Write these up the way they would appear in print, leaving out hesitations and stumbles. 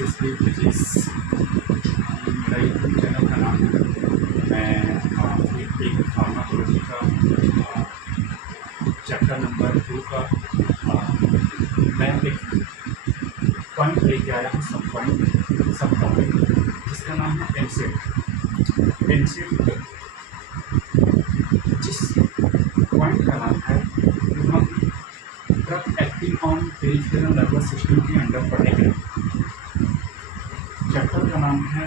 SSB physics मेरा YouTube channel का नाम है। मैं एक फार्माकोलॉजी का चैप्टर नंबर 2 का मैं एक पॉइंट लेके आया हूँ, सब टॉपिक जिसका नाम है एनसेट। एनसेट जिस पॉइंट का नाम है वो हम drug acting on peripheral nervous system के अंडर पढ़ेंगे। चैप्टर का नाम है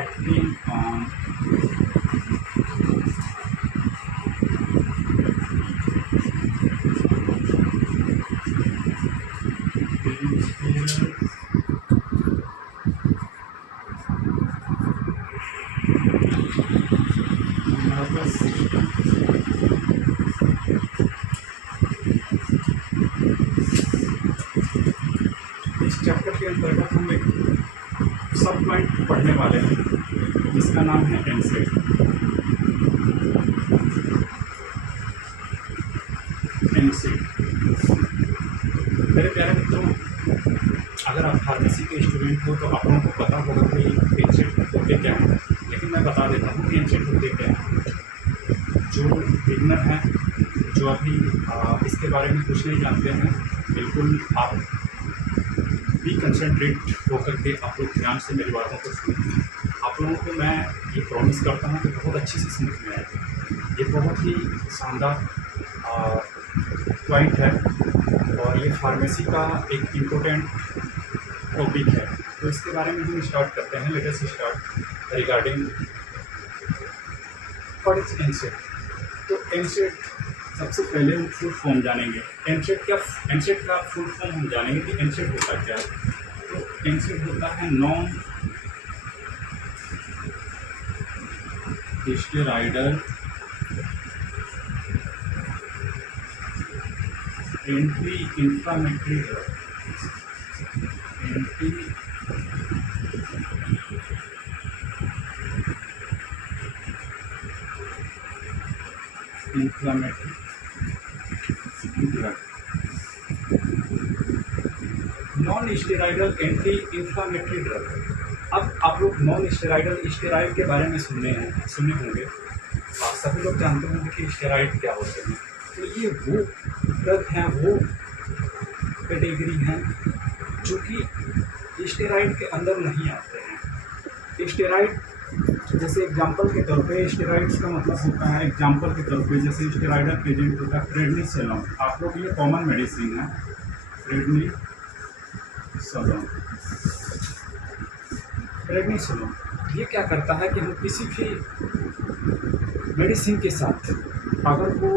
एक्टिंग ऑन नर्वस सिस्टम। इस चैप्टर के अंतर्गत हम एक सब पॉइंट पढ़ने वाले हैं जिसका नाम है एनसेट। एनसेट मेरे प्यारे मित्रों, अगर आप फार्मेसी के स्टूडेंट हो तो आप लोगों को पता होगा कि एनसेट होते क्या हैं, लेकिन मैं बता देता हूँ कि एनसेट होते क्या हैं। जो बिगनर हैं, जो अभी इसके बारे में कुछ नहीं जानते हैं, बिल्कुल आप भी कंसंट्रेट होकर के आप लोग ध्यान से मेरी बातों को सुनें। आप लोगों को मैं ये प्रॉमिस करता हूँ कि बहुत अच्छी से समझ में आएगी। ये बहुत ही शानदार पॉइंट है और ये फार्मेसी का एक इम्पोर्टेंट टॉपिक है। तो इसके बारे में हम स्टार्ट करते हैं। Let us start regarding what is INSAT. तो एनसेट सबसे पहले हम फुल फॉर्म जानेंगे। एनसेट का फुल फॉर्म हम जानेंगे कि एनसेट होता क्या है। तो एनसेट होता है non steroidal anti inflammatory drug. Anti inflammatory drug, non steroidal anti inflammatory drug. अब आप लोग नॉन स्टेरॉयडल स्टेरॉइड के बारे में सुने होंगे। सभी लोग जानते होंगे कि स्टेरॉइड क्या होते हैं। तो ये वो ड्रग हैं, वो कैटेगरी हैं जो कि स्टेरॉइड के अंदर नहीं आते हैं। स्टेरॉइड जैसे एग्जांपल के तौर पे, स्टेरॉइड्स का मतलब होता है, एग्जांपल के तौर पे जैसे स्टेरॉइडल एजेंट होता है प्रेडनिसोलोन। आप लोग ये कॉमन मेडिसिन है, प्रेडनिसोलोन। ये क्या करता है कि हम किसी भी मेडिसिन के साथ अगर वो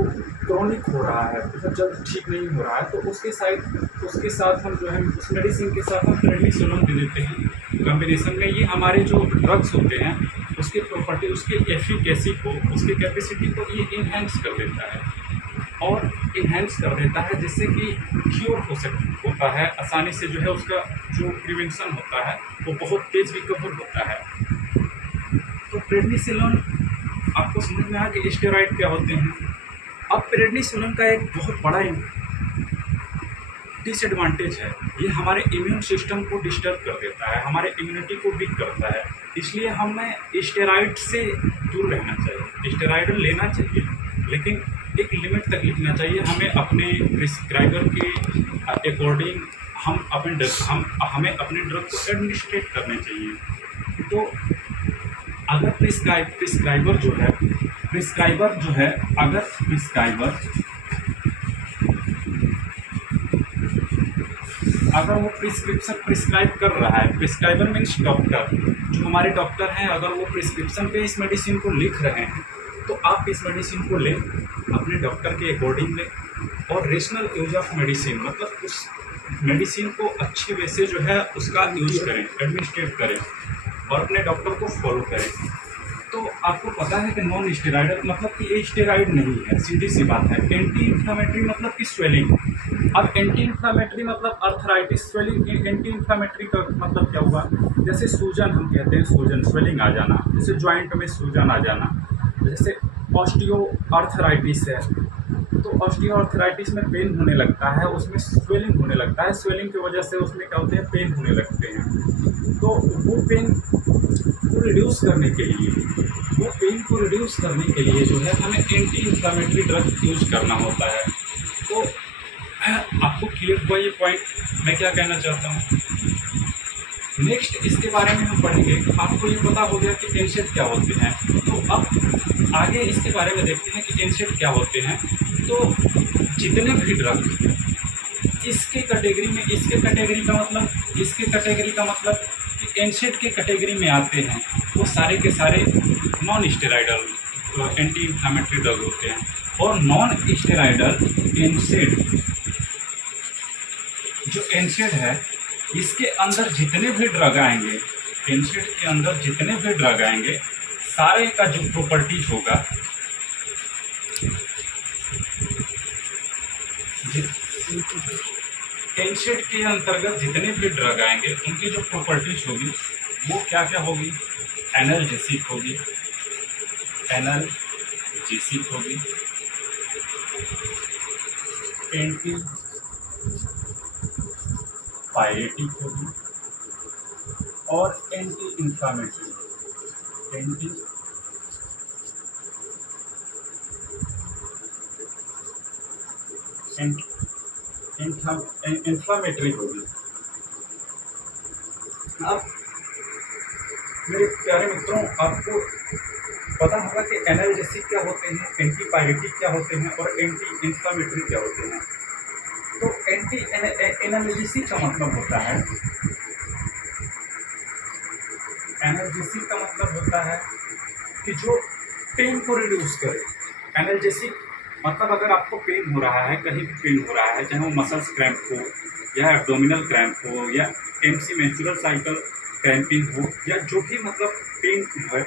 क्रॉनिक हो रहा है, मतलब जब ठीक नहीं हो रहा है, तो उसके साथ हम जो है उस मेडिसिन के साथ हम प्रेडनिसोलोन दे देते हैं कॉम्बिनेशन में। ये हमारे जो ड्रग्स होते हैं उसके प्रॉपर्टी, उसके एफिकेसी को, उसकी कैपेसिटी को ये इन्हेंस कर देता है और इन्हेंस कर देता है जिससे कि क्योर होता है आसानी से। जो है उसका जो प्रिवेंशन होता है वो बहुत तेज रिकवर होता है। तो प्रेडनिसोलोन आपको समझ में आया कि स्टेरॉइड क्या होते हैं। अब प्रेडनिसोलोन का एक बहुत बड़ा डिसएडवांटेज है, ये हमारे इम्यून सिस्टम को डिस्टर्ब कर देता है, हमारे इम्यूनिटी को वीक करता है। इसलिए हमें स्टेरॉइड से दूर रहना चाहिए। स्टेरॉइड लेना चाहिए लेकिन एक लिमिट तक लेना चाहिए। हमें अपने प्रिस्क्राइबर के अकॉर्डिंग हमें अपने ड्रग को एडमिनिस्ट्रेट करने चाहिए। तो अगर प्रिस्क्राइबर जो है अगर वो प्रिस्क्रिप्शन प्रिस्क्राइब कर रहा है, प्रिस्क्राइबर मीन्स डॉक्टर, जो हमारे डॉक्टर हैं, अगर वो प्रिस्क्रिप्शन पे इस मेडिसिन को लिख रहे हैं तो आप इस मेडिसिन को लें, अपने डॉक्टर के अकॉर्डिंग लें और रेशनल यूज ऑफ मेडिसिन, मतलब उस मेडिसिन को अच्छे वे से जो है उसका यूज करें, एडमिनिस्ट्रेट करें और अपने डॉक्टर को फॉलो करें। तो आपको पता है कि नॉन स्टेरॉइडल मतलब कि ये स्टेरॉइड नहीं है, सीधी सी बात है। एंटी इन्फ्लेमेटरी मतलब कि स्वेलिंग। अब एंटी इन्फ्लेमेटरी मतलब अर्थराइटिस, स्वेलिंग। एंटी इन्फ्लेमेटरी का मतलब क्या हुआ, जैसे सूजन हम कहते हैं, सूजन स्वेलिंग आ जाना, जैसे ज्वाइंट में सूजन आ जाना, जैसे ऑस्टियो आर्थराइटिस है, तो ऑस्टियो आर्थराइटिस में पेन होने लगता है, उसमें स्वेलिंग होने लगता है, स्वेलिंग की वजह से उसमें क्या होते हैं, पेन होने लगते हैं। तो वो पेन को रिड्यूस करने के लिए जो है हमें एंटी इन्फ्लामेटरी ड्रग यूज़ करना होता है। तो आपको क्लियर हुआ ये पॉइंट, मैं क्या कहना चाहता हूँ। नेक्स्ट इसके बारे में हम पढ़ेंगे। आपको ये पता हो गया कि एनसेड क्या होते हैं, तो अब आगे इसके बारे में देखते हैं कि एनसेड क्या होते हैं। तो जितने भी ड्रग इसके कैटेगरी का मतलब कि एनसेड के कैटेगरी में आते हैं, वो सारे के सारे non steroidal anti inflammatory drug होते हैं। और नॉन स्टेरॉइडल एनसेड, जो एनसेड है, इसके अंदर जितने भी ड्रग आएंगे, एनसेड के अंदर जितने भी ड्रग आएंगे, सारे का जो प्रॉपर्टीज होगा, एनसेड के अंतर्गत जितने भी ड्रग आएंगे उनकी जो प्रॉपर्टीज होगी वो क्या क्या होगी, एनाल्जेसिक होगी, एंटी पायरेटिक होगी और एंटी इन्फ्लामेटरी, इन्फ्लामेटरी होगी। अब मेरे प्यारे मित्रों, आपको पता होगा कि एनाल्जेसिक क्या होते हैं, एंटी पायरेटिक क्या होते हैं और एंटी इन्फ्लामेटरी क्या होते हैं। तो एंटी एनाल्जेसिक का मतलब होता है, एनाल्जेसिक का मतलब होता है कि जो पेन को रिड्यूस करे। एनाल्जेसिक मतलब अगर आपको पेन हो रहा है, कहीं भी पेन हो रहा है, चाहे वो मसल्स क्रैम्प हो या एब्डोमिनल क्रैम्प हो या एमसी मेंस्ट्रुअल साइकिल क्रैम्पिंग हो या जो भी मतलब पेन है,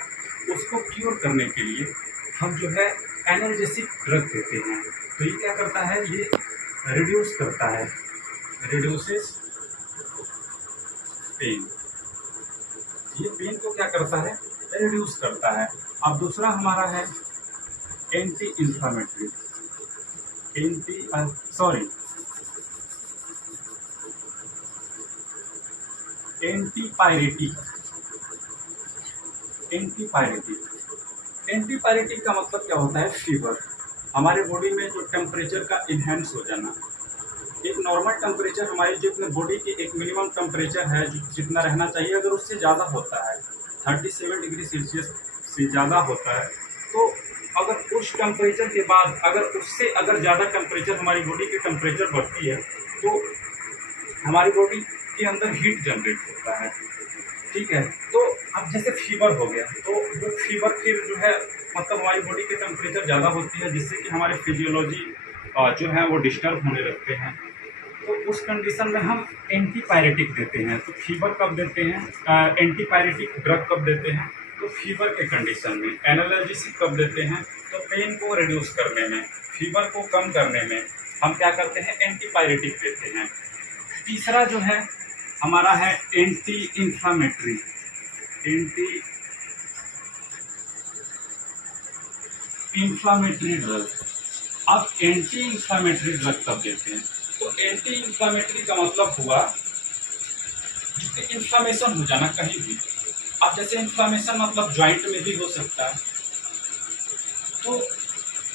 उसको क्योर करने के लिए हम जो है एनाल्जेसिक ड्रग देते हैं। तो ये क्या करता है, ये रिड्यूस करता है, रिड्यूसेस पेन। ये पेन को क्या करता है, रिड्यूस करता है। अब दूसरा हमारा है एंटी इन्फ्लामेटरी, एंटीपायरेटिक। एंटीपायरेटिक का मतलब क्या होता है, फीवर। हमारे बॉडी में जो टेम्परेचर का इन्हेंस हो जाना, एक नॉर्मल टेम्परेचर हमारी जो अपने बॉडी की एक मिनिमम टेम्परेचर है जितना रहना चाहिए, अगर उससे ज़्यादा होता है 37 डिग्री सेल्सियस से ज़्यादा होता है, तो अगर उस टेम्परेचर के बाद अगर ज़्यादा टेम्परेचर हमारी बॉडी की टेम्परेचर बढ़ती है तो हमारी बॉडी के अंदर हीट जनरेट होता है, ठीक है। तो अब जैसे फीवर हो गया, तो वो फीवर फिर जो है मतलब हमारी बॉडी की टेम्परेचर ज़्यादा होती है, जिससे कि हमारे फिजियोलॉजी जो है वो डिस्टर्ब होने लगते हैं। तो उस कंडीशन में हम एंटीपायरेटिक देते हैं। तो फीवर कब देते हैं, एंटीपायरेटिक ड्रग कब देते हैं, तो फीवर के कंडीशन में। एनाल्जेसिक कब देते हैं, तो पेन को रिड्यूस करने में, फीवर को कम करने में हम क्या करते हैं, एंटीपायरेटिक देते हैं। तीसरा जो है हमारा है एंटी इन्फ्लामेटरी, ड्रग। अब एंटी इन्फ्लामेटरी ड्रग कब देते हैं, तो एंटी इन्फ्लामेटरी का मतलब हुआ जिससे इन्फ्लामेशन हो जाना कहीं भी। अब जैसे इन्फ्लामेशन मतलब जॉइंट में भी हो सकता है, तो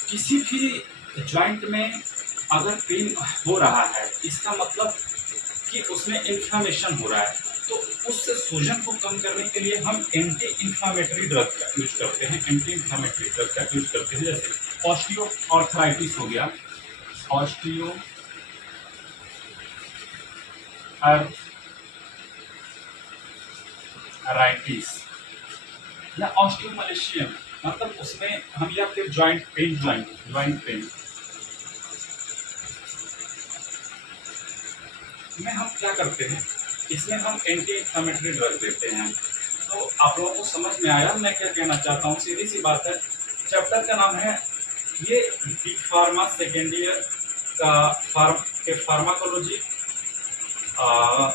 किसी भी जॉइंट में अगर पेन हो रहा है, इसका मतलब कि उसमें इन्फ्लामेशन हो रहा है, तो उस सूजन को कम करने के लिए हम एंटी इन्फ्लामेटरी ड्रग का यूज करते हैं। जैसे ऑस्टियो आर्थराइटिस हो गया, ऑस्टियो आर्थराइटिस या ऑस्टियोमलेशियम, मतलब उसमें हम या फिर जॉइंट पेन में हम क्या करते हैं, इसमें हम एंटी इन्फ्लामेटरी ड्रग देते हैं। तो आप लोगों को समझ में आया मैं क्या कहना चाहता हूँ, सीधी सी बात है। चैप्टर का नाम है ये बी फार्मा सेकेंड ईयर का फार्माकोलॉजी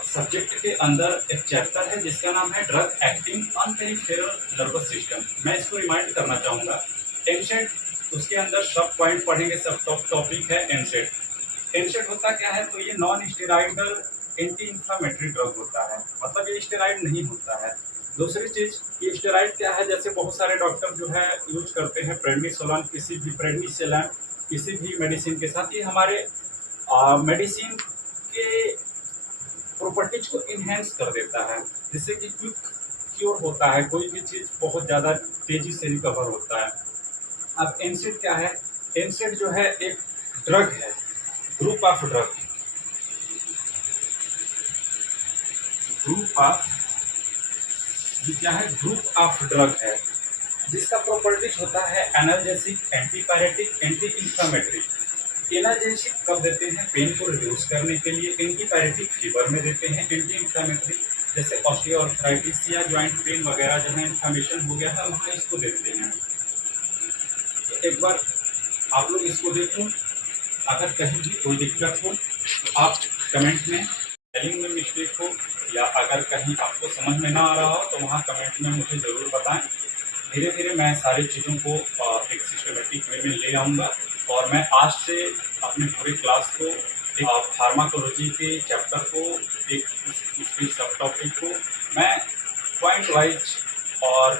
सब्जेक्ट के अंदर एक चैप्टर है जिसका नाम है drug acting on peripheral nervous system. मैं इसको रिमाइंड करना चाहूँगा एनसेड उसके अंदर सब पॉइंट पढ़ेंगे, सब टॉपिक है एनसेड। एनसेड होता क्या है, तो ये non steroidal anti inflammatory drug होता है, मतलब ये स्टेरॉइड नहीं होता है। दूसरी चीज, ये स्टेरॉइड क्या है, जैसे बहुत सारे डॉक्टर जो है यूज करते हैं प्रेडनिसोलोन, प्रेडनिसोलोन किसी भी मेडिसिन के साथ, ये हमारे मेडिसिन के प्रॉपर्टीज को इन्हेंस कर देता है, जिससे कि क्विक क्योर होता है, कोई भी चीज़ बहुत ज़्यादा तेजी से रिकवर होता है। अब एनसेड क्या है, एनसेड जो है एक ड्रग है, group of drug, group of, ये क्या है, ग्रुप ऑफ ड्रग है, जिसका प्रॉपर्टीज होता है analgesic, antipyretic, anti inflammatory. Analgesic कब देते हैं, पेन को रिड्यूस करने के लिए। एंटीपायरेटिक फीवर में देते हैं। एंटी इंफ्लामेटरी जैसे ऑस्टियोआर्थराइटिस या जॉइंट पेन वगैरह जहाँ इन्फ्लामेशन हो गया है वहाँ इसको देते हैं। तो एक बार आप लोग इसको देखो, अगर कहीं भी कोई दिक्कत हो तो आप कमेंट में, स्पेलिंग में मिस्टेक हो या अगर कहीं आपको समझ में ना आ रहा हो तो वहाँ कमेंट में मुझे ज़रूर बताएं। धीरे धीरे मैं सारी चीज़ों को एक सिस्टमेटिक वे में ले आऊँगा और मैं आज से अपने पूरे क्लास को फार्माकोलॉजी के चैप्टर को, एक उसकी सब टॉपिक को मैं पॉइंट वाइज और